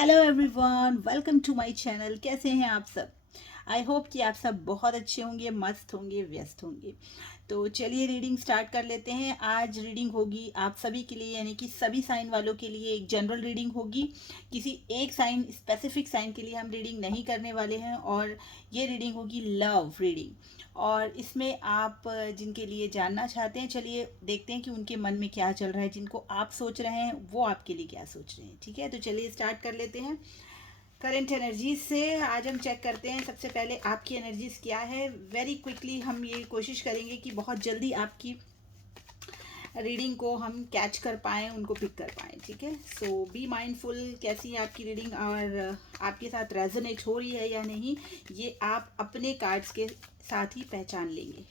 Hello everyone, welcome to my channel. कैसे हैं आप सब? आई होप कि आप सब बहुत अच्छे होंगे, मस्त होंगे, व्यस्त होंगे। तो चलिए रीडिंग स्टार्ट कर लेते हैं। आज रीडिंग होगी आप सभी के लिए, यानी कि सभी साइन वालों के लिए एक जनरल रीडिंग होगी। किसी एक साइन, स्पेसिफिक साइन के लिए हम रीडिंग नहीं करने वाले हैं। और ये रीडिंग होगी लव रीडिंग। और इसमें आप जिनके लिए जानना चाहते हैं, चलिए देखते हैं कि उनके मन में क्या चल रहा है। जिनको आप सोच रहे हैं वो आपके लिए क्या सोच रहे हैं। ठीक है, तो चलिए स्टार्ट कर लेते हैं। करंट एनर्जीज से आज हम चेक करते हैं। सबसे पहले आपकी एनर्जीज क्या है। वेरी क्विकली हम ये कोशिश करेंगे कि बहुत जल्दी आपकी रीडिंग को हम कैच कर पाएँ, उनको पिक कर पाएँ। ठीक है, सो बी माइंडफुल। कैसी है आपकी रीडिंग और आपके साथ रेजोनेट हो रही है या नहीं, ये आप अपने कार्ड्स के साथ ही पहचान लेंगे।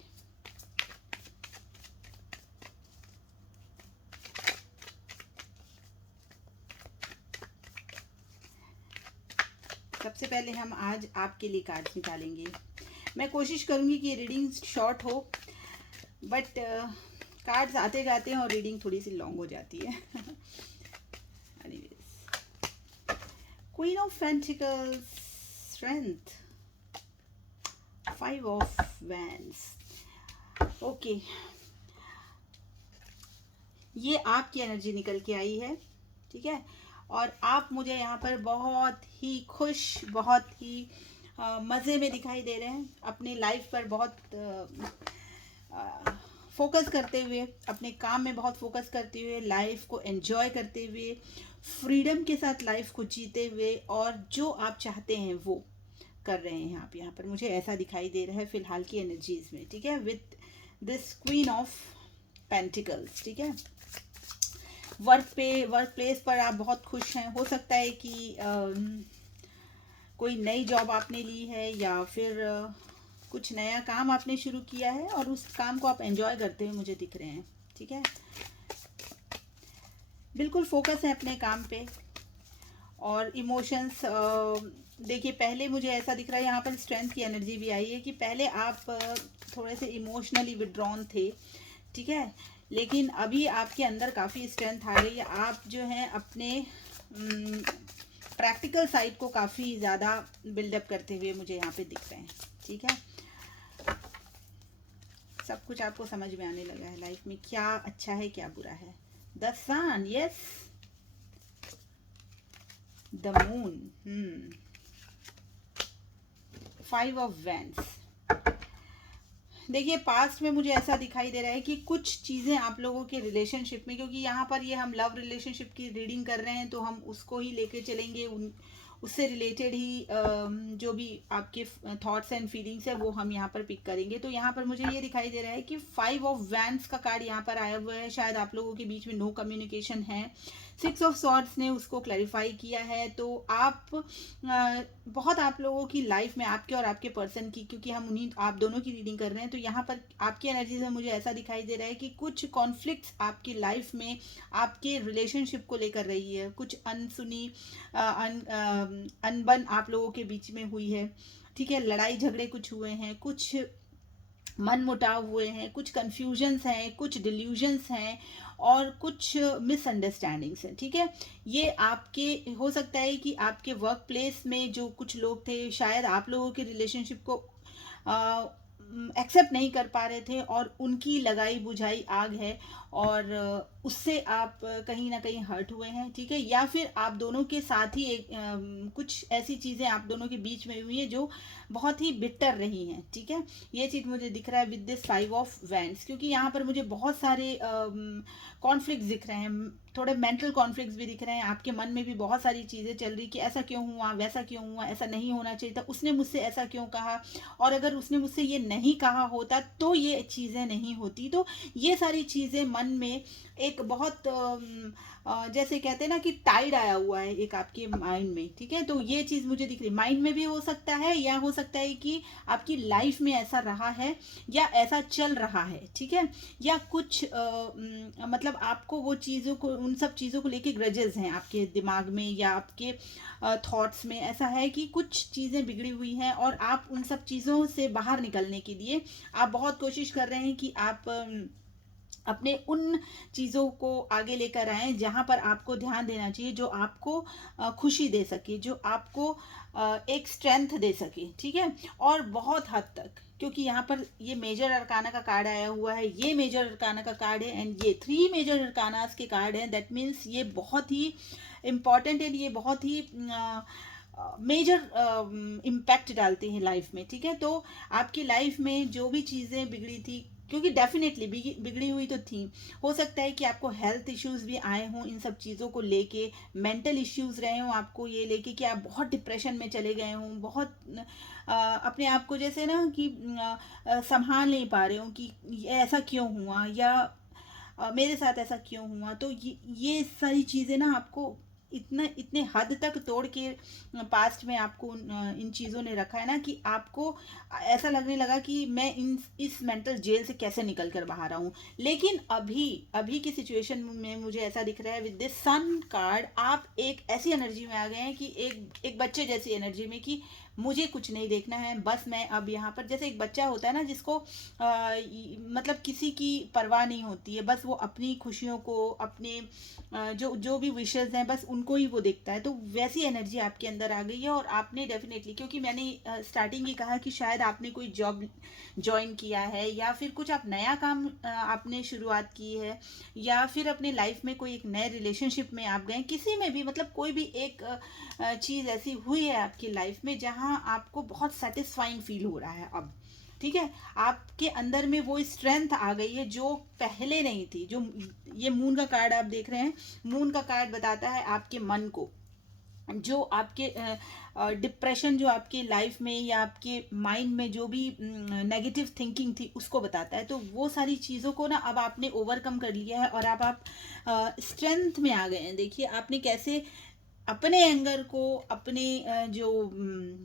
सबसे पहले हम आज आपके लिए कार्ड्स निकालेंगे। मैं कोशिश करूंगी कि रीडिंग शॉर्ट हो, बट कार्ड्स आते जाते हैं और रीडिंग थोड़ी सी लॉन्ग हो जाती है। Anyways, queen of pentacles, strength, 5 of wands. Okay, ये आपकी एनर्जी निकल के आई है। ठीक है, और आप मुझे यहाँ पर बहुत ही खुश, बहुत ही मज़े में दिखाई दे रहे हैं। अपनी लाइफ पर बहुत फोकस करते हुए, अपने काम में बहुत फोकस करते हुए, लाइफ को एंजॉय करते हुए, फ्रीडम के साथ लाइफ को जीते हुए, और जो आप चाहते हैं वो कर रहे हैं आप यहाँ पर। मुझे ऐसा दिखाई दे रहा है फिलहाल की एनर्जीज में। ठीक है, with this queen of pentacles. ठीक है, वर्क प्लेस पर आप बहुत खुश हैं। हो सकता है कि कोई नई जॉब आपने ली है, या फिर कुछ नया काम आपने शुरू किया है और उस काम को आप एंजॉय करते हुए मुझे दिख रहे हैं। ठीक है, बिल्कुल फोकस है अपने काम पे। और इमोशंस, देखिए पहले मुझे ऐसा दिख रहा है, यहाँ पर स्ट्रेंथ की एनर्जी भी आई है कि पहले आप थोड़े से इमोशनली विड्रॉन थे। ठीक है, लेकिन अभी आपके अंदर काफ़ी स्ट्रेंथ आ रही है। आप जो हैं अपने प्रैक्टिकल साइड को काफ़ी ज़्यादा बिल्डअप करते हुए मुझे यहाँ पे दिख रहे हैं। ठीक है, सब कुछ आपको समझ में आने लगा है लाइफ में, क्या अच्छा है क्या बुरा है। The sun, yes, the moon, 5 of wands. देखिए पास्ट में मुझे ऐसा दिखाई दे रहा है कि कुछ चीज़ें आप लोगों के रिलेशनशिप में, क्योंकि यहाँ पर ये हम लव रिलेशनशिप की रीडिंग कर रहे हैं तो हम उसको ही लेके चलेंगे, उससे रिलेटेड ही जो भी आपके थॉट्स एंड फीलिंग्स है वो हम यहाँ पर पिक करेंगे। तो यहाँ पर मुझे ये दिखाई दे रहा है कि 5 ऑफ वैंड्स का कार्ड यहाँ पर आया हुआ है। शायद आप लोगों के बीच में नो कम्युनिकेशन है। 6 ऑफ सॉर्ड्स ने उसको क्लैरिफाई किया है। तो आप बहुत आप लोगों की लाइफ में, आपके और आपके पर्सन की, क्योंकि हम उन्हीं आप दोनों की रीडिंग कर रहे हैं, तो यहाँ पर आपकी एनर्जी से मुझे ऐसा दिखाई दे रहा है कि कुछ कॉन्फ्लिक्ट्स आपकी लाइफ में आपके रिलेशनशिप को लेकर रही है। कुछ अनसुनी अनबन आप लोगों के बीच में हुई है। ठीक है, लड़ाई झगड़े कुछ हुए हैं, कुछ मन मुटाव हुए हैं, कुछ कन्फ्यूजन्स हैं, कुछ डिल्यूजन्स हैं, और कुछ मिसअंडरस्टैंडिंग्स हैं। ठीक है, ये आपके हो सकता है कि आपके वर्क प्लेस में जो कुछ लोग थे, शायद आप लोगों के रिलेशनशिप को एक्सेप्ट नहीं कर पा रहे थे, और उनकी लगाई बुझाई आग है, और उससे आप कहीं ना कहीं हर्ट हुए हैं। ठीक है, या फिर आप दोनों के साथ ही एक कुछ ऐसी चीज़ें आप दोनों के बीच में हुई हैं जो बहुत ही बिटर रही हैं। ठीक है, ये चीज़ मुझे दिख रहा है विद दिस 5 ऑफ वैंड्स, क्योंकि यहाँ पर मुझे बहुत सारे कॉन्फ्लिक्ट दिख रहे हैं, थोड़े मेंटल कॉन्फ्लिक्ट्स भी दिख रहे हैं। आपके मन में भी बहुत सारी चीज़ें चल रही कि ऐसा क्यों हुआ, वैसा क्यों हुआ, ऐसा नहीं होना चाहिए था, उसने मुझसे ऐसा क्यों कहा, और अगर उसने मुझसे ये नहीं कहा होता तो ये चीज़ें नहीं होती। तो ये सारी चीज़ें मन में एक बहुत जैसे कहते हैं ना कि टाइड आया हुआ है एक आपके माइंड में। ठीक है, तो ये चीज़ मुझे दिख रही, माइंड में भी हो सकता है, या हो सकता है कि आपकी लाइफ में ऐसा रहा है या ऐसा चल रहा है। ठीक है, या कुछ मतलब आपको वो चीज़ों को, उन सब चीज़ों को लेके ग्रजेस हैं आपके दिमाग में या आपके थॉट्स में। ऐसा है कि कुछ चीज़ें बिगड़ी हुई हैं, और आप उन सब चीज़ों से बाहर निकलने के लिए आप बहुत कोशिश कर रहे हैं कि आप अपने उन चीज़ों को आगे लेकर आएँ जहाँ पर आपको ध्यान देना चाहिए, जो आपको खुशी दे सके, जो आपको एक स्ट्रेंथ दे सके, ठीक है। और बहुत हद तक, क्योंकि यहाँ पर ये मेजर अरकाना का कार्ड आया हुआ है, ये मेजर अरकाना का कार्ड है एंड ये 3 मेजर अरकानास के कार्ड हैं, दैट मीन्स ये बहुत ही इम्पॉर्टेंट है, ये बहुत ही मेजर इम्पैक्ट डालते हैं लाइफ में, ठीक है। तो आपकी लाइफ में जो भी चीज़ें बिगड़ी थी, क्योंकि डेफिनेटली बिगड़ी हुई तो थी, हो सकता है कि आपको हेल्थ इश्यूज भी आए हों इन सब चीज़ों को लेके, मेंटल इश्यूज रहे हों आपको ये लेके कि आप बहुत डिप्रेशन में चले गए हों, बहुत अपने आप को जैसे ना कि संभाल नहीं पा रहे हो कि ये ऐसा क्यों हुआ, या मेरे साथ ऐसा क्यों हुआ। तो ये सारी चीज़ें ना आपको इतने हद तक तोड़ के पास्ट में आपको इन चीज़ों ने रखा है ना कि आपको ऐसा लगने लगा कि मैं इस मेंटल जेल से कैसे निकल कर बाहर आऊँ। लेकिन अभी अभी की सिचुएशन में मुझे ऐसा दिख रहा है विद दिस सन कार्ड, आप एक ऐसी एनर्जी में आ गए हैं कि एक बच्चे जैसी एनर्जी में कि मुझे कुछ नहीं देखना है, बस मैं अब यहाँ पर, जैसे एक बच्चा होता है ना जिसको मतलब किसी की परवाह नहीं होती है, बस वो अपनी खुशियों को, अपने जो जो भी विशेज़ हैं बस उनको ही वो देखता है। तो वैसी एनर्जी आपके अंदर आ गई है और आपने डेफिनेटली, क्योंकि मैंने स्टार्टिंग ही कहा कि शायद आपने कोई जॉब ज्वाइन किया है, या फिर कुछ आप नया काम आपने शुरुआत की है, या फिर अपने लाइफ में कोई एक नए रिलेशनशिप में आप गए, किसी में भी, मतलब कोई भी एक चीज़ ऐसी हुई है आपकी लाइफ में जहाँ आपको बहुत सेटिस्फाइंग फील हो रहा है अब, ठीक है। आपके अंदर में वो स्ट्रेंथ आ गई है जो पहले नहीं थी। जो ये मून का कार्ड आप देख रहे हैं, मून का कार्ड बताता है आपके मन को, जो आपके डिप्रेशन जो आपके लाइफ में या आपके माइंड में जो भी नेगेटिव थिंकिंग थी उसको बताता है। तो वो सारी चीज़ों को ना अब आपने ओवरकम कर लिया है और अब आप स्ट्रेंथ में आ गए हैं। देखिए आपने कैसे अपने एंगर को, अपने जो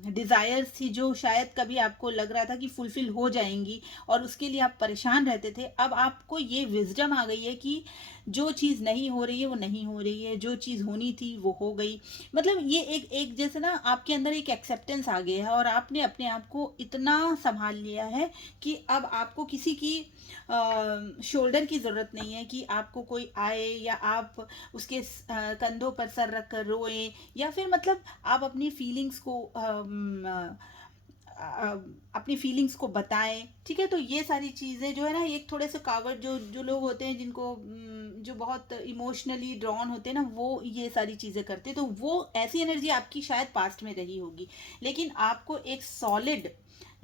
डिज़ायर्स थी जो शायद कभी आपको लग रहा था कि फुलफिल हो जाएंगी और उसके लिए आप परेशान रहते थे, अब आपको ये विजडम आ गई है कि जो चीज़ नहीं हो रही है वो नहीं हो रही है, जो चीज़ होनी थी वो हो गई। मतलब ये एक एक जैसे ना आपके अंदर एक एक्सेप्टेंस आ गया है और आपने अपने आप को इतना संभाल लिया है कि अब आपको किसी की शोल्डर की ज़रूरत नहीं है कि आपको कोई आए या आप उसके कंधों पर सर रख कर रोएं, या फिर मतलब आप अपनी फीलिंग्स को अपनी फीलिंग्स को बताएं, ठीक है। तो ये सारी चीज़ें जो है ना, एक थोड़े से कावड़ जो जो लोग होते हैं जिनको जो बहुत इमोशनली ड्रॉन होते हैं ना, वो ये सारी चीज़ें करते हैं, तो वो ऐसी एनर्जी आपकी शायद पास्ट में रही होगी, लेकिन आपको एक सॉलिड,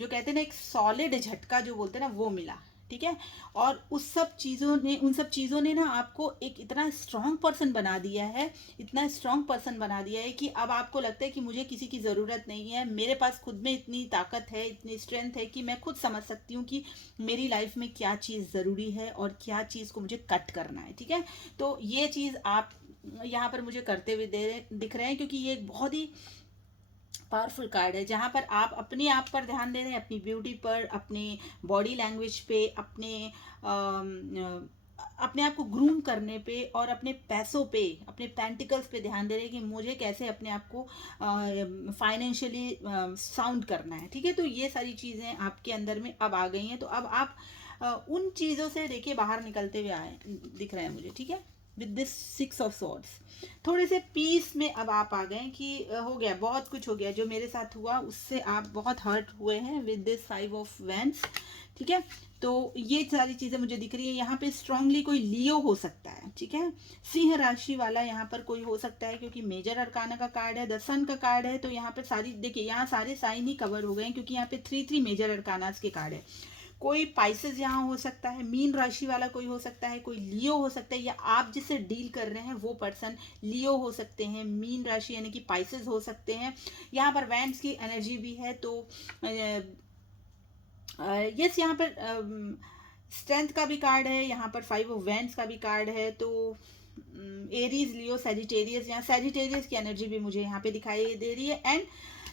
जो कहते हैं ना, एक सॉलिड झटका जो बोलते हैं ना, वो मिला, ठीक है। और उन सब चीज़ों ने ना आपको एक इतना स्ट्रांग पर्सन बना दिया है, इतना स्ट्रांग पर्सन बना दिया है कि अब आपको लगता है कि मुझे किसी की ज़रूरत नहीं है, मेरे पास खुद में इतनी ताकत है, इतनी स्ट्रेंथ है कि मैं खुद समझ सकती हूँ कि मेरी लाइफ में क्या चीज़ ज़रूरी है और क्या चीज़ को मुझे कट करना है, ठीक है। तो ये चीज़ आप यहाँ पर मुझे करते हुए दिख रहे हैं, क्योंकि ये एक बहुत ही पावरफुल कार्ड है जहाँ पर आप अपने आप पर ध्यान दे रहे हैं, अपनी ब्यूटी पर, अपने बॉडी लैंग्वेज पे, अपने आप को ग्रूम करने पे और अपने पैसों पे, अपने पेंटिकल्स पे ध्यान दे रहे हैं कि मुझे कैसे अपने आप को फाइनेंशियली साउंड करना है, ठीक है। तो ये सारी चीज़ें आपके अंदर में अब आ गई हैं, तो अब आप उन चीज़ों से देखिए बाहर निकलते हुए आए दिख रहे हैं मुझे, ठीक है। विद दिस 6 ऑफ सॉर्ड्स थोड़े से पीस में अब आप आ गए कि हो गया, बहुत कुछ हो गया जो मेरे साथ हुआ उससे आप बहुत हर्ट हुए हैं, विद दिस 5 ऑफ वैंड्स, ठीक है। तो ये सारी चीज़ें मुझे दिख रही है। यहाँ पे स्ट्रांगली कोई लियो हो सकता है, ठीक है, सिंह राशि वाला यहाँ पर कोई हो सकता है, क्योंकि मेजर अरकाना का कार्ड है, द सन का कार्ड है, तो यहाँ पे सारी देखिए, यहाँ सारे साइन ही कवर हो गए हैं, क्योंकि यहाँ पे 3 मेजर अरकानास के कार्ड है। कोई पाइसेस यहाँ हो सकता है, मीन राशि वाला कोई हो सकता है, कोई लियो हो सकता है, या आप जिससे डील कर रहे हैं वो पर्सन लियो हो सकते हैं, मीन राशि यानी कि पाइसेस हो सकते हैं। यहाँ पर वैंड्स की एनर्जी भी है, तो यस यहाँ पर स्ट्रेंथ का भी कार्ड है, यहाँ पर 5 ऑफ वैंड्स का भी कार्ड है, तो एरीज, लियो, सैजिटेरियस, यहाँ सैजिटेरियस की एनर्जी भी मुझे यहाँ पे दिखाई दे रही है। एंड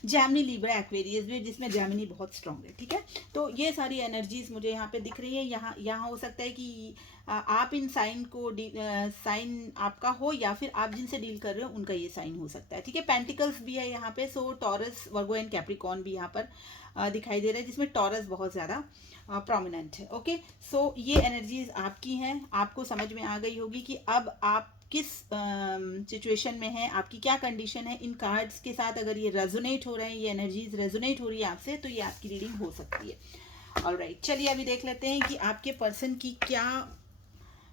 जैमिनी लिब्रा एक्वेरियस भी, जिसमें जैमिनी बहुत स्ट्रांग है, ठीक है। तो ये सारी एनर्जीज मुझे यहाँ पे दिख रही है। यहाँ हो सकता है कि आप इन साइन को साइन आपका हो, या फिर आप जिनसे डील कर रहे हो उनका ये साइन हो सकता है, ठीक है। पेंटिकल्स भी है यहाँ पे, सो टॉरस, वर्गो एंड कैप्रिकॉर्न भी यहाँ पर दिखाई दे रहा है, जिसमें टॉरस बहुत ज़्यादा प्रोमिनेंट है। ओके, सो ये एनर्जीज आपकी हैं। आपको समझ में आ गई होगी कि अब आप किस सिचुएशन में है, आपकी क्या कंडीशन है। इन कार्ड्स के साथ अगर ये रेजोनेट हो रहे हैं, ये एनर्जीज रेजोनेट हो रही है आपसे, तो ये आपकी रीडिंग हो सकती है। ऑलराइट, चलिए अभी देख लेते हैं कि आपके पर्सन की क्या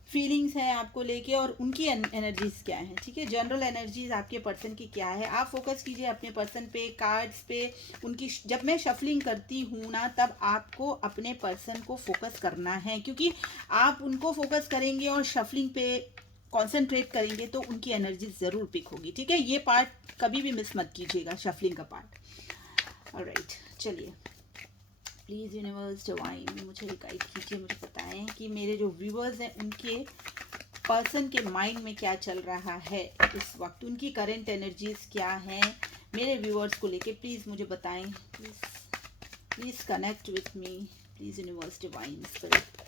फीलिंग्स हैं आपको लेके, और उनकी एनर्जीज क्या हैं, ठीक है। जनरल एनर्जीज आपके पर्सन की क्या है, आप फोकस कीजिए अपने पर्सन पे, कार्ड्स पे, उनकी। जब मैं शफलिंग करती हूँ ना, तब आपको अपने पर्सन को फोकस करना है, क्योंकि आप उनको फोकस करेंगे और शफलिंग पे कंसंट्रेट करेंगे तो उनकी एनर्जी ज़रूर पिक होगी, ठीक है। ये पार्ट कभी भी मिस मत कीजिएगा, शफलिंग का पार्ट। ऑलराइट, चलिए प्लीज़ यूनिवर्स डिवाइन मुझे गाइड कीजिए, मुझे बताएं कि मेरे जो व्यूअर्स हैं उनके पर्सन के माइंड में क्या चल रहा है इस वक्त, उनकी करंट एनर्जीज क्या हैं मेरे व्यूअर्स को लेके। प्लीज़ मुझे बताएं, please connect with me, please universe divine spirit.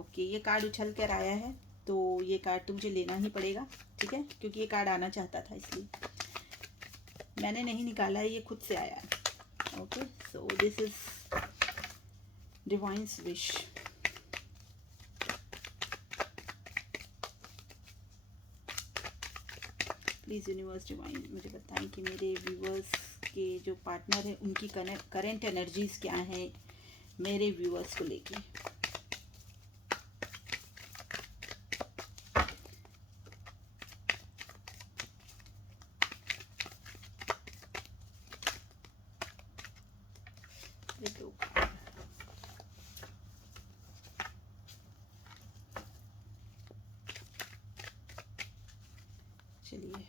Okay, ये कार्ड उछल कर आया है, तो ये कार्ड तो मुझे लेना ही पड़ेगा, ठीक है, क्योंकि ये कार्ड आना चाहता था, इसलिए मैंने नहीं निकाला है, ये खुद से आया है। Okay, so this is divine's wish. Please universe divine मुझे बताएं कि मेरे व्यूअर्स के जो पार्टनर है उनकी करंट एनर्जीज क्या हैं मेरे व्यूअर्स को लेके। चलिए,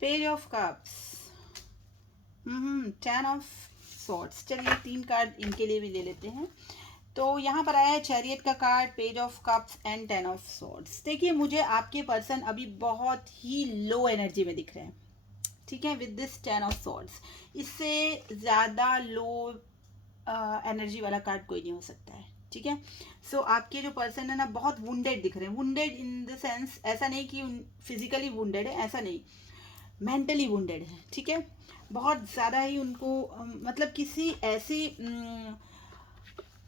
page of cups, 10 of swords. चलिए 3 कार्ड इनके लिए भी ले लेते हैं। तो यहाँ पर आया है चैरियट का card, page of cups and 10 of swords. देखिए, मुझे आपके पर्सन अभी बहुत ही लो एनर्जी में दिख रहे हैं, ठीक है, विद दिस 10 ऑफ सॉर्ड्स। इससे ज़्यादा लो एनर्जी वाला कार्ड कोई नहीं हो सकता है, ठीक है। सो आपके जो पर्सन है ना, बहुत वुंडेड दिख रहे हैं। वुंडेड इन द सेंस, ऐसा नहीं कि फिजिकली वुंडेड है, ऐसा नहीं, मेंटली वुंडेड है, ठीक है। बहुत ज़्यादा ही उनको मतलब किसी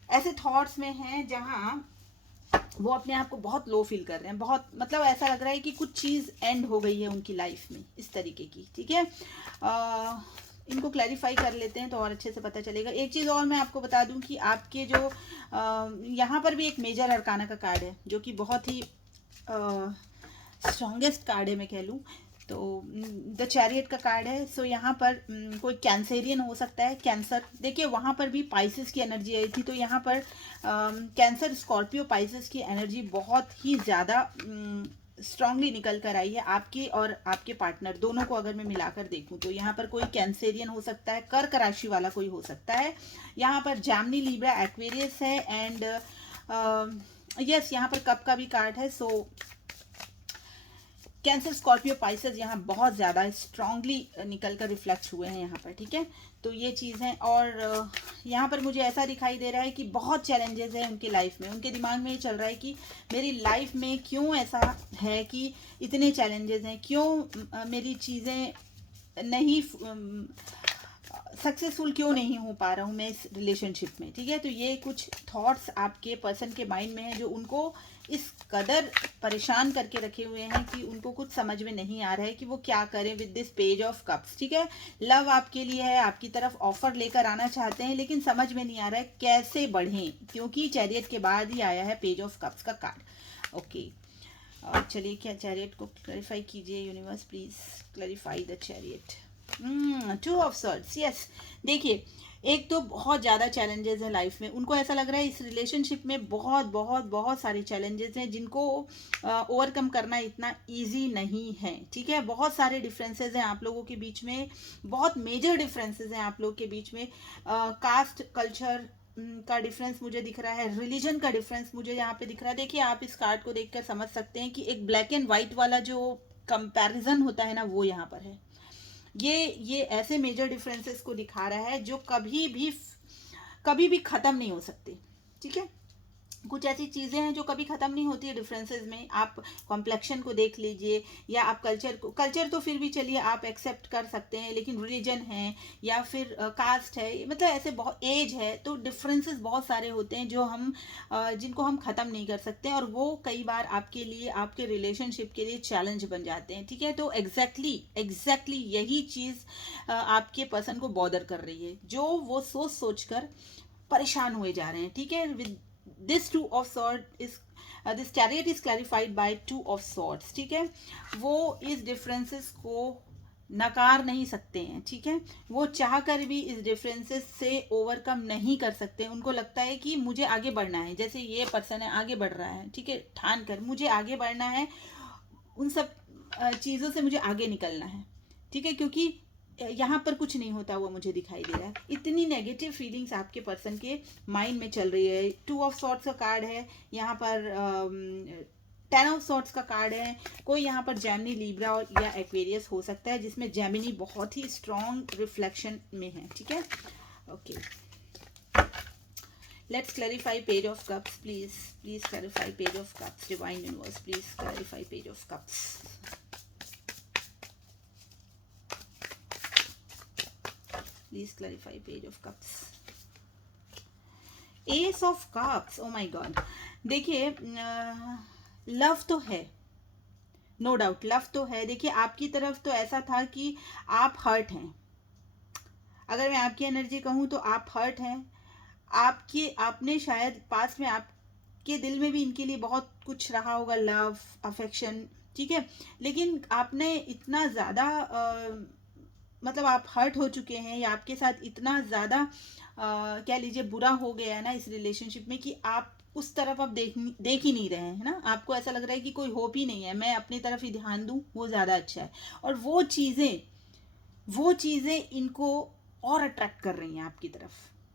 ऐसे थॉट्स में हैं जहाँ वो अपने आप को बहुत लो फील कर रहे हैं, बहुत मतलब ऐसा लग रहा है कि कुछ चीज़ एंड हो गई है उनकी लाइफ में, इस तरीके की, ठीक है। इनको क्लैरिफाई कर लेते हैं तो और अच्छे से पता चलेगा। एक चीज़ और मैं आपको बता दूं कि आपके जो यहाँ पर भी एक मेजर अरकाना का कार्ड है, जो कि बहुत ही स्ट्रॉन्गेस्ट कार्ड है मैं कह लूँ तो। द चैरियट का कार्ड है। सो यहाँ पर कोई कैंसेरियन हो सकता है, कैंसर। देखिए वहाँ पर भी पाइसेस की एनर्जी आई थी, तो यहाँ पर कैंसर, स्कॉर्पियो, पाइसेस की एनर्जी बहुत ही ज़्यादा स्ट्रांगली निकल कर आई है आपकी और आपके पार्टनर दोनों को। अगर मैं मिलाकर देखूं तो यहाँ पर कोई कैंसेरियन हो सकता है, कर्क राशि वाला कोई हो सकता है। यहाँ पर जैमिनी, लिब्रा, एक्वेरियस है एंड यस, यहाँ पर कप का भी कार्ड है। सो कैंसर, स्कॉर्पियो, पाइसेस यहाँ बहुत ज़्यादा स्ट्रांगली निकल कर रिफ्लेक्ट हुए हैं यहाँ पर, ठीक है। तो ये चीज़ है। और यहाँ पर मुझे ऐसा दिखाई दे रहा है कि बहुत चैलेंजेस हैं उनकी लाइफ में। उनके दिमाग में ये चल रहा है कि मेरी लाइफ में क्यों ऐसा है कि इतने चैलेंजेस हैं, क्यों मेरी चीज़ें नहीं सक्सेसफुल क्यों नहीं हो पा रहा हूँ मैं इस रिलेशनशिप में, ठीक है। तो ये कुछ थॉट्स आपके पर्सन के माइंड में हैं जो उनको इस कदर परेशान करके रखे हुए हैं कि उनको कुछ समझ में नहीं आ रहा है कि वो क्या करें with this page of cups, ठीक है। लव आपके लिए है, आपकी तरफ ऑफर लेकर आना चाहते हैं, लेकिन समझ में नहीं आ रहा है कैसे बढ़ें, क्योंकि चैरियट के बाद ही आया है पेज ऑफ कप्स का कार्ड। ओके, और चलिए क्या चैरियट को क्लैरिफाई कीजिए universe, please clarify the chariot. 2 of swords, yes. देखिए, एक तो बहुत ज़्यादा चैलेंजेस हैं लाइफ में। उनको ऐसा लग रहा है इस रिलेशनशिप में बहुत बहुत बहुत सारे चैलेंजेस हैं जिनको ओवरकम करना इतना इजी नहीं है, ठीक है। बहुत सारे डिफरेंसेस हैं आप लोगों के बीच में, बहुत मेजर डिफरेंसेस हैं आप लोगों के बीच में। कास्ट, कल्चर का डिफरेंस मुझे दिख रहा है, रिलीजन का डिफरेंस मुझे यहाँ पे दिख रहा है। देखिए, आप इस कार्ड को देखकर समझ सकते हैं कि एक ब्लैक एंड वाइट वाला जो कंपैरिजन होता है ना, वो यहाँ पर है। ये ऐसे मेजर डिफरेंसेस को दिखा रहा है जो कभी भी ख़त्म नहीं हो सकते, ठीक है। कुछ ऐसी चीज़ें हैं जो कभी ख़त्म नहीं होती है डिफरेंसेस में। आप कॉम्प्लेक्शन को देख लीजिए, या आप कल्चर तो फिर भी चलिए आप एक्सेप्ट कर सकते हैं, लेकिन रिलीजन है या फिर कास्ट है, मतलब ऐसे बहुत एज है, तो डिफरेंसेस बहुत सारे होते हैं जो हम जिनको हम ख़त्म नहीं कर सकते, और वो कई बार आपके लिए, आपके रिलेशनशिप के लिए चैलेंज बन जाते हैं, ठीक है। तो एग्जैक्टली यही चीज़ आपके पर्सन को बॉदर कर रही है, जो वो सोच कर परेशान हुए जा रहे हैं, ठीक है। With this two of sword is this chariot is clarified by two of swords, ठीक है। वो इस डिफरेंसेस को नकार नहीं सकते हैं, ठीक है। वो चाह कर भी इस डिफरेंसेस से ओवरकम नहीं कर सकते। उनको लगता है कि मुझे आगे बढ़ना है, जैसे ये पर्सन है आगे बढ़ रहा है, ठीक है, ठान कर मुझे आगे बढ़ना है, उन सब चीज़ों से मुझे आगे निकलना है, ठीक है, क्योंकि यहाँ पर कुछ नहीं होता हुआ मुझे दिखाई दे रहा है। इतनी नेगेटिव फीलिंग्स आपके पर्सन के माइंड में चल रही है। टू ऑफ सॉर्ट्स का कार्ड है यहाँ पर, 10 ऑफ सॉर्ट्स का कार्ड है। कोई यहाँ पर जेमिनी, लिब्रा और या एक्वेरियस हो सकता है, जिसमें जेमिनी बहुत ही स्ट्रॉन्ग रिफ्लेक्शन में है, ठीक है। Okay, let's clarify page of cups, please clarify page of cups, divine universe please clarify page of cups. Please clarify page of cups. Ace of cups, oh my god। देखिए, love तो है, no doubt love तो है। देखिए, आपकी तरफ तो ऐसा था कि आप हर्ट हैं। अगर मैं आपकी एनर्जी कहूँ तो आप हर्ट हैं। आपने शायद पास में आपके दिल में भी इनके लिए बहुत कुछ रहा होगा, लव, अफेक्शन, ठीक है। लेकिन आपने इतना ज़्यादा मतलब आप हर्ट हो चुके हैं, या आपके साथ इतना ज़्यादा कह लीजिए बुरा हो गया है ना इस रिलेशनशिप में, कि आप उस तरफ अब देख ही नहीं रहे हैं, है ना। आपको ऐसा लग रहा है कि कोई होप ही नहीं है, मैं अपनी तरफ ही ध्यान दूँ, वो ज़्यादा अच्छा है। और वो चीज़ें इनको और अट्रैक्ट कर रही हैं आपकी तरफ,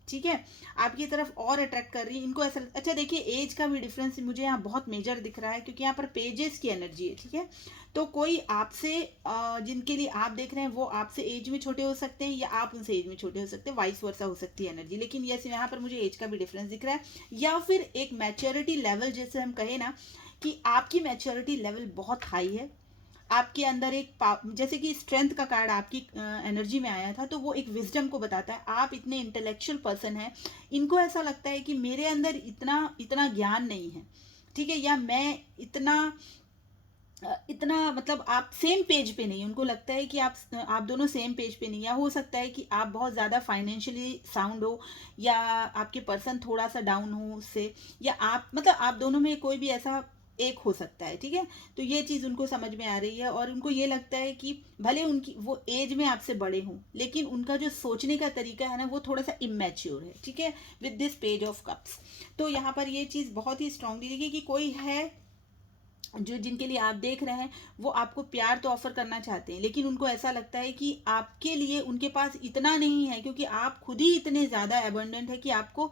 ठीक है, आपकी तरफ और अट्रैक्ट कर रही है। इनको ऐसा, अच्छा देखिए, एज का भी डिफरेंस मुझे यहाँ बहुत मेजर दिख रहा है, क्योंकि यहाँ पर पेजेस की एनर्जी है, ठीक है। तो कोई आपसे जिनके लिए आप देख रहे हैं वो आपसे एज में छोटे हो सकते हैं, या आप उनसे एज में छोटे हो सकते हैं, वाइस वर्सा हो सकती है एनर्जी। लेकिन यस, यहाँ पर मुझे एज का भी डिफरेंस दिख रहा है, या फिर एक मैच्योरिटी लेवल, जैसे हम कहें ना कि आपकी मैच्योरिटी लेवल बहुत हाई है। आपके अंदर एक जैसे कि स्ट्रेंथ का कार्ड आपकी एनर्जी में आया था, तो वो एक विजडम को बताता है। आप इतने इंटेलेक्चुअल पर्सन हैं, इनको ऐसा लगता है कि मेरे अंदर इतना ज्ञान नहीं है, ठीक है, या मैं इतना मतलब आप सेम पेज पे नहीं। उनको लगता है कि आप दोनों सेम पेज पे नहीं, या हो सकता है कि आप बहुत ज़्यादा फाइनेंशियली साउंड हो, या आपके पर्सन थोड़ा सा डाउन हो उससे, या आप मतलब आप दोनों में कोई भी ऐसा एक हो सकता है, ठीक है। तो ये चीज़ उनको समझ में आ रही है, और उनको ये लगता है कि भले उनकी वो एज में आपसे बड़े हों, लेकिन उनका जो सोचने का तरीका है ना, वो थोड़ा सा इमेच्योर है, ठीक है, with this page of cups. तो यहाँ पर ये चीज़ बहुत ही स्ट्रांगली देखिए कि कोई है जो जिनके लिए आप देख रहे हैं, वो आपको प्यार तो ऑफर करना चाहते हैं, लेकिन उनको ऐसा लगता है कि आपके लिए उनके पास इतना नहीं है, क्योंकि आप खुद ही इतने ज़्यादा एबंडेंट है कि आपको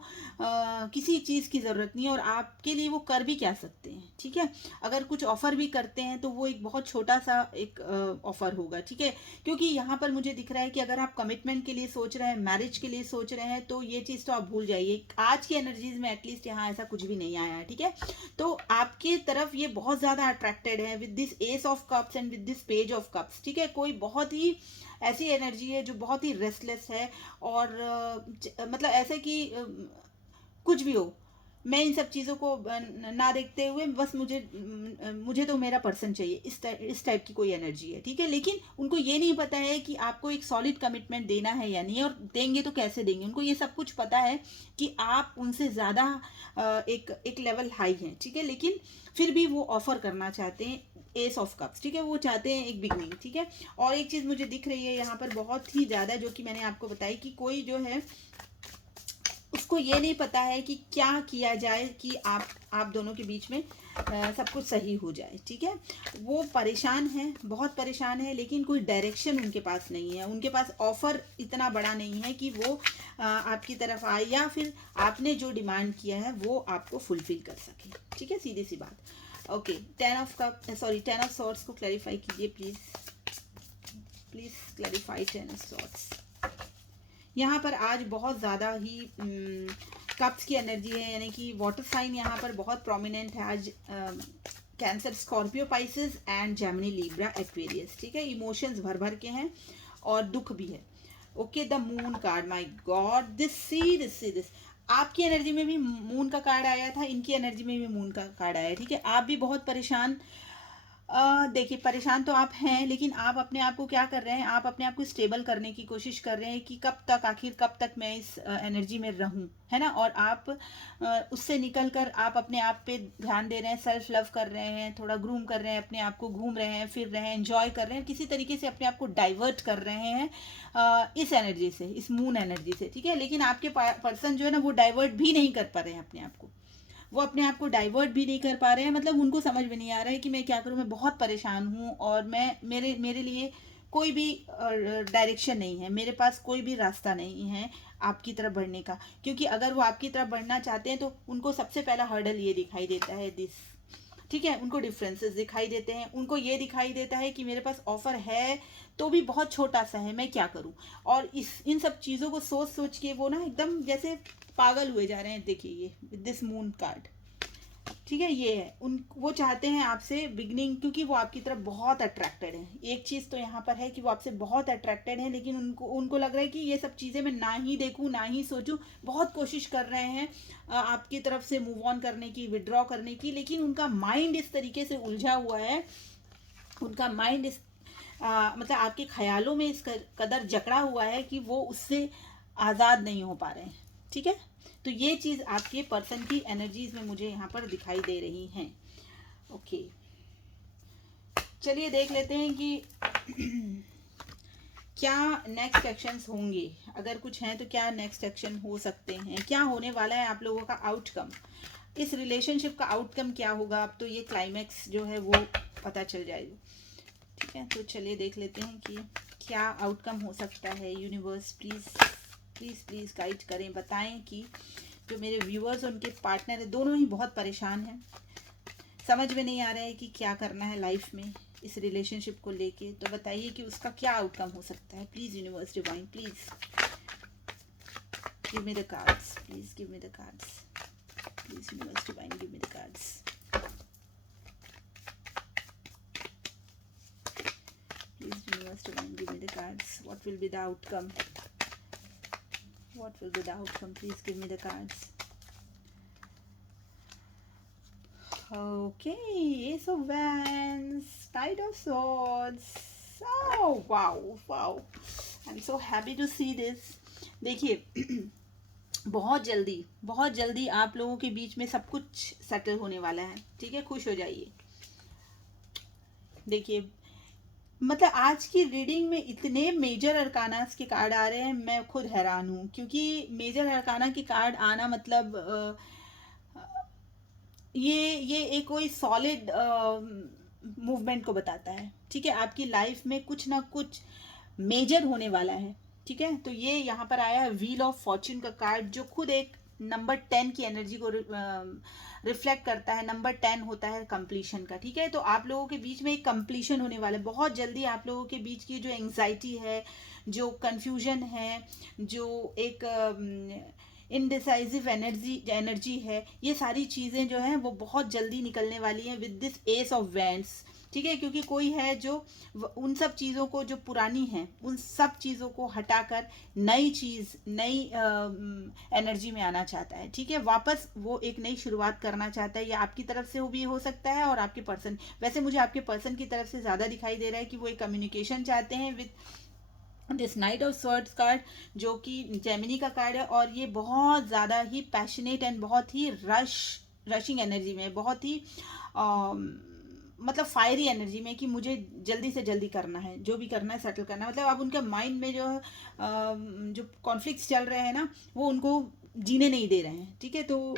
किसी चीज़ की ज़रूरत नहीं है, और आपके लिए वो कर भी क्या सकते हैं, ठीक है। अगर कुछ ऑफ़र भी करते हैं तो वो एक बहुत छोटा सा एक ऑफ़र होगा, ठीक है। क्योंकि यहाँ पर मुझे दिख रहा है कि अगर आप कमिटमेंट के लिए सोच रहे हैं, मैरिज के लिए सोच रहे हैं, तो ये चीज़ तो आप भूल जाइए। आज की एनर्जीज में एटलीस्ट यहाँ ऐसा कुछ भी नहीं आया है, ठीक है। तो आपके तरफ ये बहुत ज़्यादा अट्रैक्टेड है with this S of cups and with this page of cups, ठीक है। कोई बहुत ही ऐसी एनर्जी है जो बहुत ही रेस्टलेस है, और मतलब ऐसे कि कुछ भी हो, मैं इन सब चीज़ों को ना देखते हुए बस मुझे तो मेरा पर्सन चाहिए, इस टाइप की कोई एनर्जी है, ठीक है। लेकिन उनको ये नहीं पता है कि आपको एक सॉलिड कमिटमेंट देना है या नहीं, और देंगे तो कैसे देंगे। उनको ये सब कुछ पता है कि आप उनसे ज़्यादा एक लेवल हाई हैं, ठीक है, लेकिन फिर भी वो ऑफर करना चाहते हैं एस ऑफ कप्स, ठीक है। वो चाहते हैं एक बिगनिंग, ठीक है। और एक चीज़ मुझे दिख रही है यहाँ पर बहुत ही ज़्यादा, जो कि मैंने आपको बताई कि कोई जो है उसको ये नहीं पता है कि क्या किया जाए कि आप दोनों के बीच में सब कुछ सही हो जाए, ठीक है। वो परेशान है, बहुत परेशान है, लेकिन कोई डायरेक्शन उनके पास नहीं है। उनके पास ऑफ़र इतना बड़ा नहीं है कि वो आपकी तरफ आए, या फिर आपने जो डिमांड किया है वो आपको फुलफिल कर सके, ठीक है, सीधी सी बात। ओके, 10 ऑफ सॉर्ड्स को क्लैरिफाई कीजिए please. Please clarify 10 of swords. यहाँ पर आज बहुत ज़्यादा ही कप्स की एनर्जी है, यानी कि वाटर साइन यहाँ पर बहुत प्रोमिनेंट है आज। Cancer, Scorpio, Pisces and Gemini, Libra, Aquarius, ठीक है। इमोशंस भर भर के हैं और दुख भी है। Okay, the moon card, my God, this आपकी एनर्जी में भी मून का कार्ड आया था, इनकी एनर्जी में भी मून का कार्ड आया है, ठीक है। आप भी बहुत परेशान, देखिए परेशान तो आप हैं, लेकिन आप अपने आप को क्या कर रहे हैं, आप अपने आप को स्टेबल करने की कोशिश कर रहे हैं कि कब तक, आखिर कब तक मैं इस एनर्जी में रहूं, है ना। और आप उससे निकल कर आप अपने आप पे ध्यान दे रहे हैं, सेल्फ लव कर रहे हैं, थोड़ा ग्रूम कर रहे हैं अपने आप को, घूम रहे हैं, फिर रहे हैं, एंजॉय कर रहे हैं, किसी तरीके से अपने आप को डाइवर्ट कर रहे हैं इस एनर्जी से, इस मून एनर्जी से, ठीक है। लेकिन आपके पर्सन जो है ना, वो डाइवर्ट भी नहीं कर पा रहे हैं अपने आप को, वो अपने आप को डाइवर्ट भी नहीं कर पा रहे हैं। मतलब उनको समझ में नहीं आ रहा है कि मैं क्या करूं, मैं बहुत परेशान हूं और मेरे लिए कोई भी डायरेक्शन नहीं है, मेरे पास कोई भी रास्ता नहीं है आपकी तरफ बढ़ने का। क्योंकि अगर वो आपकी तरफ बढ़ना चाहते हैं तो उनको सबसे पहला हर्डल ये दिखाई देता है, दिस, ठीक है। उनको डिफरेंसेस दिखाई देते हैं, उनको ये दिखाई देता है कि मेरे पास ऑफर है तो भी बहुत छोटा सा है, मैं क्या करूं। और इन सब चीज़ों को सोच सोच के वो ना एकदम जैसे पागल हुए जा रहे हैं। देखिए ये दिस मून कार्ड, ठीक है, ये है वो चाहते हैं आपसे बिगनिंग, क्योंकि वो आपकी तरफ बहुत अट्रैक्टेड है। एक चीज़ तो यहाँ पर है कि वो आपसे बहुत अट्रैक्टेड है, लेकिन उनको लग रहा है कि ये सब चीज़ें मैं ना ही देखूँ, ना ही सोचूं। बहुत कोशिश कर रहे हैं आपकी तरफ से मूव ऑन करने की, विड्रॉ करने की, लेकिन उनका माइंड इस तरीके से उलझा हुआ है, उनका माइंड इस मतलब आपके ख्यालों में इस कदर जकड़ा हुआ है कि वो उससे आज़ाद नहीं हो पा रहे हैं, ठीक है। तो ये चीज़ आपके पर्सन की एनर्जीज में मुझे यहाँ पर दिखाई दे रही हैं। ओके, चलिए देख लेते हैं कि क्या नेक्स्ट एक्शंस होंगे, अगर कुछ हैं तो क्या नेक्स्ट एक्शन हो सकते हैं, क्या होने वाला है आप लोगों का आउटकम, इस रिलेशनशिप का आउटकम क्या होगा। अब तो ये क्लाइमैक्स जो है वो पता चल जाएगा, ठीक है। तो चलिए देख लेते हैं कि क्या आउटकम हो सकता है। Universe please please please guide करें, बताएं कि जो मेरे व्यूअर्स उनके पार्टनर है, दोनों ही बहुत परेशान हैं, समझ में नहीं आ रहा है कि क्या करना है लाइफ में इस रिलेशनशिप को लेके। तो बताइए कि उसका क्या आउटकम हो सकता है। Please universe divine, please give me the cards, please give me the cards, please universe divine give me the cards. Please universe divine give me the cards. What will be the outcome? What will be the outcome? Please give me the cards. Okay, Ace of Wands, Knight of Swords. Oh wow, wow! I'm so happy to see this. देखिए बहुत जल्दी आप लोगों के बीच में सब कुछ settle होने वाला है, ठीक है। खुश हो जाइए। देखिए मतलब आज की रीडिंग में इतने मेजर अरकानास के कार्ड आ रहे हैं, मैं खुद हैरान हूँ। क्योंकि मेजर अरकाना के कार्ड आना मतलब ये एक कोई सॉलिड मूवमेंट को बताता है, ठीक है। आपकी लाइफ में कुछ ना कुछ मेजर होने वाला है, ठीक है। तो ये यहाँ पर आया है व्हील ऑफ फॉर्च्यून का कार्ड, जो खुद एक नंबर 10 की एनर्जी को रिफ्लेक्ट करता है। नंबर 10 होता है कंप्लीशन का, ठीक है। तो आप लोगों के बीच में एक कंप्लीशन होने वाला है बहुत जल्दी। आप लोगों के बीच की जो एंग्जाइटी है, जो कंफ्यूजन है, जो एक इनडिसाइजिव एनर्जी है, ये सारी चीज़ें जो हैं वो बहुत जल्दी निकलने वाली हैं with this S of wands, ठीक है। क्योंकि कोई है जो उन सब चीज़ों को जो पुरानी हैं उन सब चीज़ों को हटाकर नई चीज़, नई एनर्जी में आना चाहता है, ठीक है। वापस वो एक नई शुरुआत करना चाहता है। ये आपकी तरफ से भी हो सकता है और आपके पर्सन, वैसे मुझे आपके पर्सन की तरफ से ज़्यादा दिखाई दे रहा है कि वो एक कम्युनिकेशन चाहते हैं with this night of swords card, जो कि जेमिनी का कार्ड है। और ये बहुत ज़्यादा ही पैशनेट एंड बहुत ही रशिंग एनर्जी में, बहुत ही मतलब फायरी एनर्जी में कि मुझे जल्दी से जल्दी करना है, जो भी करना है सेटल करना है। मतलब अब उनके माइंड में जो कॉन्फ्लिक्ट्स चल रहे हैं ना, वो उनको जीने नहीं दे रहे हैं, ठीक है। तो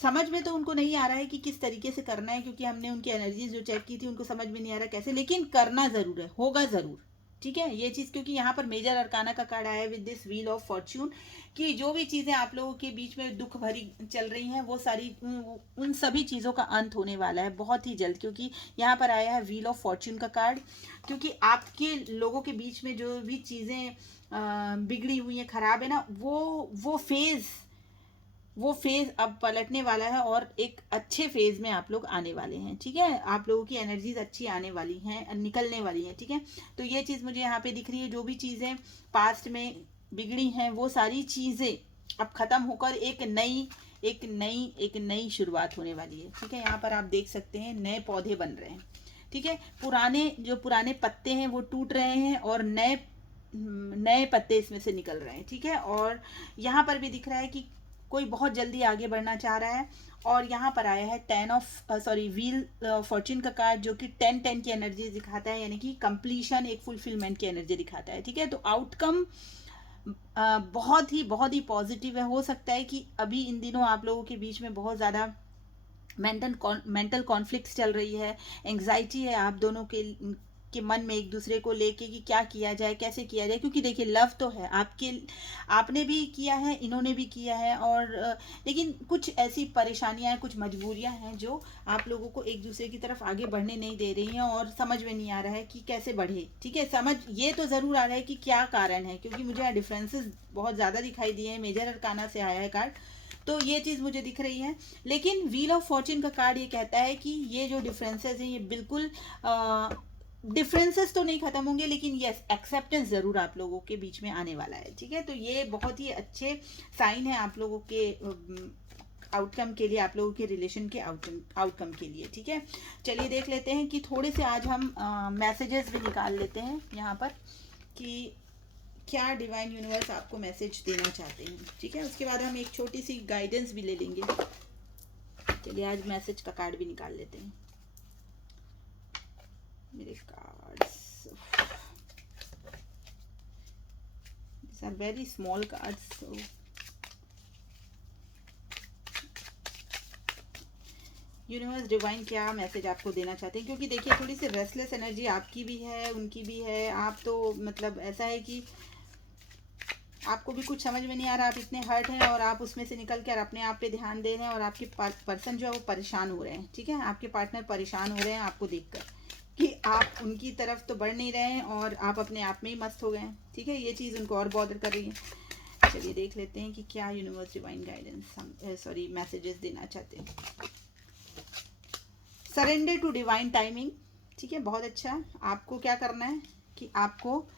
समझ में तो उनको नहीं आ रहा है कि किस तरीके से करना है, क्योंकि हमने उनकी एनर्जीज जो चेक की थी उनको समझ में नहीं आ रहा कैसे, लेकिन करना ज़रूर है, होगा ज़रूर, ठीक है, ये चीज़, क्योंकि यहाँ पर मेजर अरकाना का कार्ड आया है with this wheel of Fortune, कि जो भी चीज़ें आप लोगों के बीच में दुख भरी चल रही हैं वो सारी उन सभी चीज़ों का अंत होने वाला है बहुत ही जल्द, क्योंकि यहाँ पर आया है व्हील ऑफ फॉर्च्यून का कार्ड। क्योंकि आपके लोगों के बीच में जो भी चीज़ें बिगड़ी हुई हैं, खराब है ना, वो फेज़ अब पलटने वाला है और एक अच्छे फेज़ में आप लोग आने वाले हैं। ठीक है, आप लोगों की एनर्जीज अच्छी आने वाली हैं, निकलने वाली हैं। ठीक है, तो ये चीज़ मुझे यहाँ पे दिख रही है। जो भी चीज़ें पास्ट में बिगड़ी हैं वो सारी चीज़ें अब ख़त्म होकर एक नई शुरुआत होने वाली है। ठीक है, यहाँ पर आप देख सकते हैं नए पौधे बन रहे हैं। ठीक है, पुराने पत्ते हैं वो टूट रहे हैं और नए पत्ते इसमें से निकल रहे हैं। ठीक है, और यहाँ पर भी दिख रहा है कि कोई बहुत जल्दी आगे बढ़ना चाह रहा है। और यहाँ पर आया है व्हील फॉर्च्यून का कार्ड, जो कि 10 की एनर्जी दिखाता है, यानी कि कंप्लीशन, एक फुलफिलमेंट की एनर्जी दिखाता है। ठीक है, तो आउटकम बहुत ही पॉजिटिव है। हो सकता है कि अभी इन दिनों आप लोगों के बीच में बहुत ज़्यादा मेंटल कॉन्फ्लिक्ट्स चल रही है, एंग्जाइटी है आप दोनों के मन में एक दूसरे को लेके कि क्या किया जाए, कैसे किया जाए। क्योंकि देखिए, लव तो है, आपने भी किया है, इन्होंने भी किया है, और लेकिन कुछ ऐसी परेशानियां, कुछ मजबूरियां हैं जो आप लोगों को एक दूसरे की तरफ आगे बढ़ने नहीं दे रही हैं, और समझ में नहीं आ रहा है कि कैसे बढ़े। ठीक है, समझ ये तो ज़रूर आ रहा है कि क्या कारण है, क्योंकि मुझे यहाँ डिफरेंसेस बहुत ज़्यादा दिखाई दिए हैं। मेजर अरकाना से आया है कार्ड, तो ये चीज़ मुझे दिख रही है। लेकिन व्हील ऑफ फॉर्च्यून का कार्ड ये कहता है कि ये जो डिफरेंसेस हैं ये बिल्कुल डिफरेंसेस तो नहीं खत्म होंगे, लेकिन यस, एक्सेप्टेंस ज़रूर आप लोगों के बीच में आने वाला है। ठीक है, तो ये बहुत ही अच्छे साइन है आप लोगों के आउटकम के लिए, आप लोगों के रिलेशन के आउटकम के लिए। ठीक है, चलिए देख लेते हैं कि थोड़े से आज हम मैसेजेस भी निकाल लेते हैं यहाँ पर कि क्या डिवाइन यूनिवर्स आपको मैसेज देना चाहते हैं। ठीक है, उसके बाद हम एक छोटी सी गाइडेंस भी ले लेंगे। चलिए आज मैसेज का कार्ड भी निकाल लेते हैं। मेरे cards, these are very small cards, so universe divine क्या मैसेज आपको देना चाहते हैं। क्योंकि देखिए, थोड़ी सी रेस्टलेस एनर्जी आपकी भी है, उनकी भी है। आप तो मतलब ऐसा है कि आपको भी कुछ समझ में नहीं आ रहा, आप इतने हर्ट हैं और आप उसमें से निकल कर अपने आप पे ध्यान दे रहे हैं, और आपके पर्सन जो है वो परेशान हो रहे हैं। ठीक है, आपके पार्टनर परेशान हो रहे हैं आपको देखकर कि आप उनकी तरफ तो बढ़ नहीं रहे हैं और आप अपने आप में ही मस्त हो गए हैं। ठीक है, ये चीज़ उनको और बॉदर कर रही है। चलिए देख लेते हैं कि क्या यूनिवर्स डिवाइन गाइडेंस मैसेजेस देना चाहते हैं। Surrender to divine timing. ठीक है, बहुत अच्छा। आपको क्या करना है कि आपको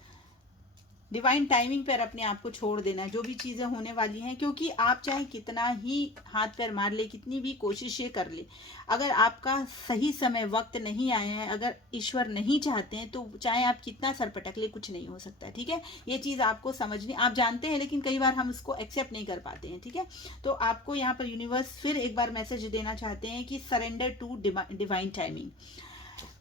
डिवाइन टाइमिंग पर अपने आप को छोड़ देना, जो भी चीज़ें होने वाली हैं। क्योंकि आप चाहे कितना ही हाथ पैर मार ले, कितनी भी कोशिशें कर ले, अगर आपका सही समय वक्त नहीं आया है, अगर ईश्वर नहीं चाहते हैं, तो चाहे आप कितना सर पटक ले, कुछ नहीं हो सकता। ठीक है, ये चीज़ आपको समझनी, आप जानते हैं, लेकिन कई बार हम उसको एक्सेप्ट नहीं कर पाते हैं। ठीक है, तो आपको यहाँ पर यूनिवर्स फिर एक बार मैसेज देना चाहते हैं कि surrender to divine timing,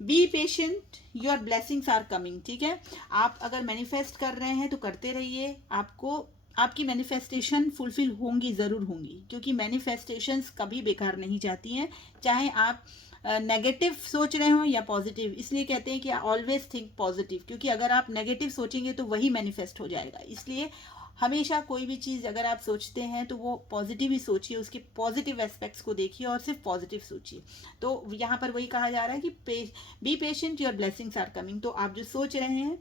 be patient, your blessings are coming. ठीक है, आप अगर मैनिफेस्ट कर रहे हैं तो करते रहिए, आपकी मैनिफेस्टेशन फुलफिल होंगी, ज़रूर होंगी। क्योंकि मैनिफेस्टेशंस कभी बेकार नहीं जाती हैं, चाहे आप नेगेटिव सोच रहे हो या पॉजिटिव। इसलिए कहते हैं कि ऑलवेज थिंक पॉजिटिव, क्योंकि अगर आप नेगेटिव सोचेंगे तो वही मैनिफेस्ट हो जाएगा। इसलिए हमेशा कोई भी चीज़ अगर आप सोचते हैं तो वो पॉजिटिव ही सोचिए, उसके पॉजिटिव एस्पेक्ट्स को देखिए और सिर्फ पॉजिटिव सोचिए। तो यहाँ पर वही कहा जा रहा है कि be patient, your blessings are coming. तो आप जो सोच रहे हैं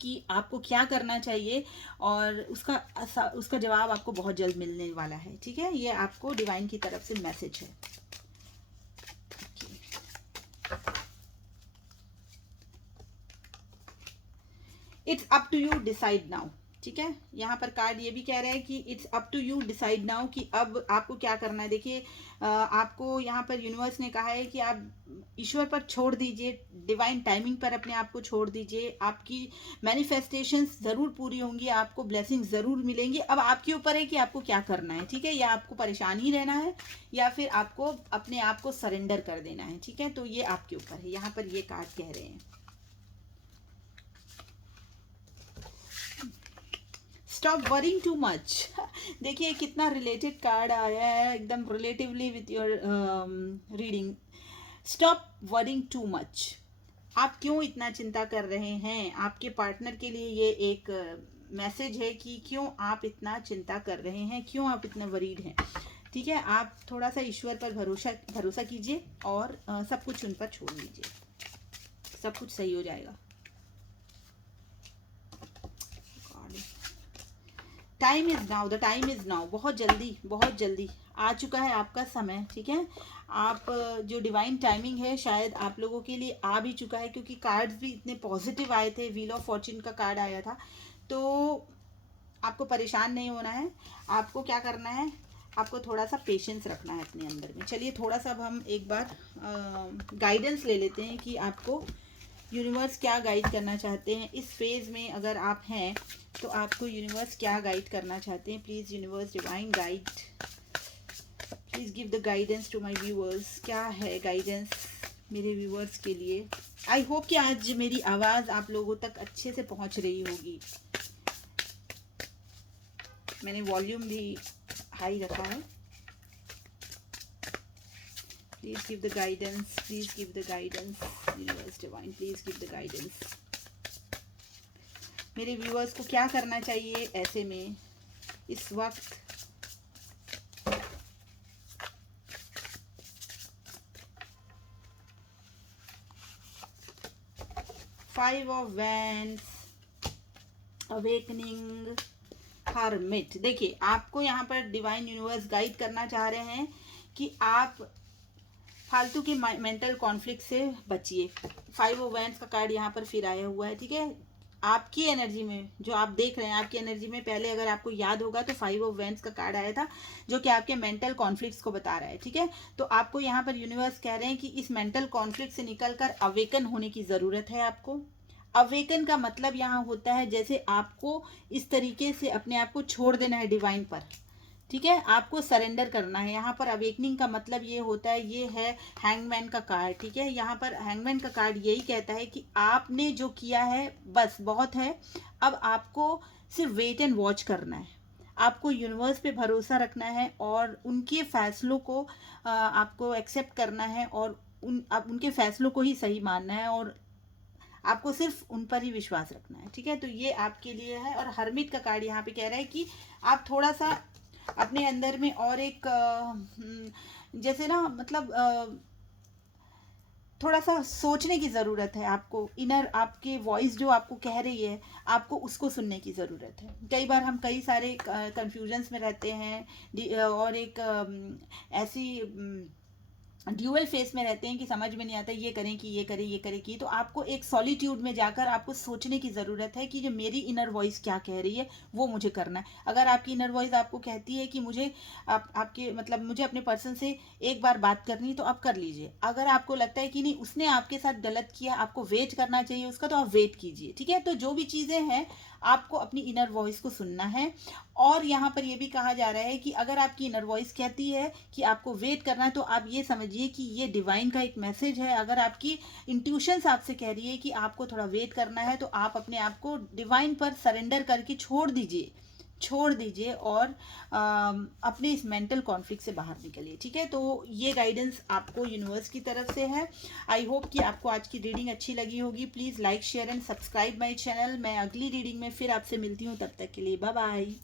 कि आपको क्या करना चाहिए, और उसका जवाब आपको बहुत जल्द मिलने वाला है। ठीक है, ये आपको डिवाइन की तरफ से मैसेज है। It's up to you, decide now. ठीक है, यहाँ पर कार्ड ये भी कह रहा है कि it's up to you, decide now, कि अब आपको क्या करना है। देखिए, आपको यहाँ पर यूनिवर्स ने कहा है कि आप ईश्वर पर छोड़ दीजिए, डिवाइन टाइमिंग पर अपने आप को छोड़ दीजिए। आपकी मैनिफेस्टेशंस ज़रूर पूरी होंगी, आपको ब्लेसिंग ज़रूर मिलेंगी। अब आपके ऊपर है कि आपको क्या करना है। ठीक है, या आपको परेशान ही रहना है, या फिर आपको अपने आप को सरेंडर कर देना है। ठीक है, तो ये आपके ऊपर है, यहाँ पर ये कार्ड कह रहे हैं। Stop worrying too much. देखिए कितना रिलेटेड कार्ड आया है, एकदम relatively with your reading. Stop worrying too much. आप क्यों इतना चिंता कर रहे हैं? आपके पार्टनर के लिए ये एक मैसेज है कि क्यों आप इतना चिंता कर रहे हैं, क्यों आप इतना वरीड हैं। ठीक है, आप थोड़ा सा ईश्वर पर भरोसा कीजिए और सब कुछ उन पर छोड़ दीजिए, सब कुछ सही हो जाएगा। Time is now, the time is now, बहुत जल्दी आ चुका है आपका समय। ठीक है, आप जो डिवाइन टाइमिंग है शायद आप लोगों के लिए आ भी चुका है, क्योंकि कार्ड्स भी इतने पॉजिटिव आए थे। व्हील ऑफ फॉर्च्यून का कार्ड आया था। तो आपको परेशान नहीं होना है। आपको क्या करना है, आपको थोड़ा सा पेशेंस रखना है अपने अंदर में। चलिए थोड़ा सा अब हम एक बार गाइडेंस ले लेते हैं कि आपको यूनिवर्स क्या गाइड करना चाहते हैं इस फेज़ में। अगर आप हैं तो आपको यूनिवर्स क्या गाइड करना चाहते हैं। Please universe, divine guide, please give the guidance to my viewers. क्या है गाइडेंस मेरे व्यूअर्स के लिए? आई होप कि आज मेरी आवाज़ आप लोगों तक अच्छे से पहुंच रही होगी। मैंने वॉल्यूम भी हाई रखा है। Please give the guidance, please give the guidance universe divine, please give the guidance. मेरे व्यूअर्स को क्या करना चाहिए ऐसे में इस वक्त? Five of wands, awakening, hermit. देखिए आपको यहाँ पर डिवाइन यूनिवर्स गाइड करना चाह रहे हैं कि आप फालतू के मेंटल कॉन्फ्लिक्ट से बचिए। फाइव ऑफ वैंड्स का कार्ड यहाँ पर फिर आया हुआ है। ठीक है, आपकी एनर्जी में जो आप देख रहे हैं, आपकी एनर्जी में पहले अगर आपको याद होगा तो फाइव ऑफ वैंड्स का कार्ड आया था, जो कि आपके मेंटल कॉन्फ्लिक्ट्स को बता रहा है। ठीक है, तो आपको यहाँ पर यूनिवर्स कह रहे हैं कि इस मेंटल कॉन्फ्लिक्ट से निकलकर अवेकन होने की ज़रूरत है आपको। अवेकन का मतलब यहाँ होता है जैसे आपको इस तरीके से अपने आप को छोड़ देना है डिवाइन पर। ठीक है, आपको सरेंडर करना है। यहाँ पर अवेकनिंग का मतलब ये होता है, ये है हैंगमैन का कार्ड। ठीक है, यहाँ पर हैंगमैन का कार्ड यही कहता है कि आपने जो किया है बस बहुत है, अब आपको सिर्फ वेट एंड वॉच करना है। आपको यूनिवर्स पे भरोसा रखना है और उनके फैसलों को आपको एक्सेप्ट करना है और उनके फैसलों को ही सही मानना है और आपको सिर्फ उन पर ही विश्वास रखना है। ठीक है, तो ये आपके लिए है। और हर्मिट का कार्ड यहाँ पे कह रहा है कि आप थोड़ा सा अपने अंदर में और एक जैसे ना मतलब थोड़ा सा सोचने की ज़रूरत है आपको। इनर आपके वॉइस जो आपको कह रही है, आपको उसको सुनने की ज़रूरत है। कई बार हम कई सारे कंफ्यूजन्स में रहते हैं और एक ऐसी ड्यूअल फेस में रहते हैं कि समझ में नहीं आता ये करें कि ये करें, ये करें कि। तो आपको एक सॉलिट्यूड में जाकर आपको सोचने की ज़रूरत है कि जो मेरी इनर वॉइस क्या कह रही है वो मुझे करना है। अगर आपकी इनर वॉइस आपको कहती है कि मुझे आपके मतलब मुझे अपने पर्सन से एक बार बात करनी है तो आप कर लीजिए। अगर आपको लगता है कि नहीं उसने आपके साथ गलत किया, आपको वेट करना चाहिए उसका, तो आप वेट कीजिए। ठीक है, तो जो भी चीज़ें हैं आपको अपनी इनर वॉइस को सुनना है। और यहाँ पर यह भी कहा जा रहा है कि अगर आपकी इनर वॉइस कहती है कि आपको वेट करना है, तो आप ये समझिए कि ये डिवाइन का एक मैसेज है। अगर आपकी इंट्यूशंस आपसे कह रही है कि आपको थोड़ा वेट करना है, तो आप अपने आप को डिवाइन पर सरेंडर करके छोड़ दीजिए और अपने इस मेंटल कॉन्फ्लिक्ट से बाहर निकलिए। ठीक है, तो ये गाइडेंस आपको यूनिवर्स की तरफ से है। आई होप कि आपको आज की रीडिंग अच्छी लगी होगी। Please like, share and subscribe my channel. मैं अगली रीडिंग में फिर आपसे मिलती हूँ, तब तक के लिए बाय बाय।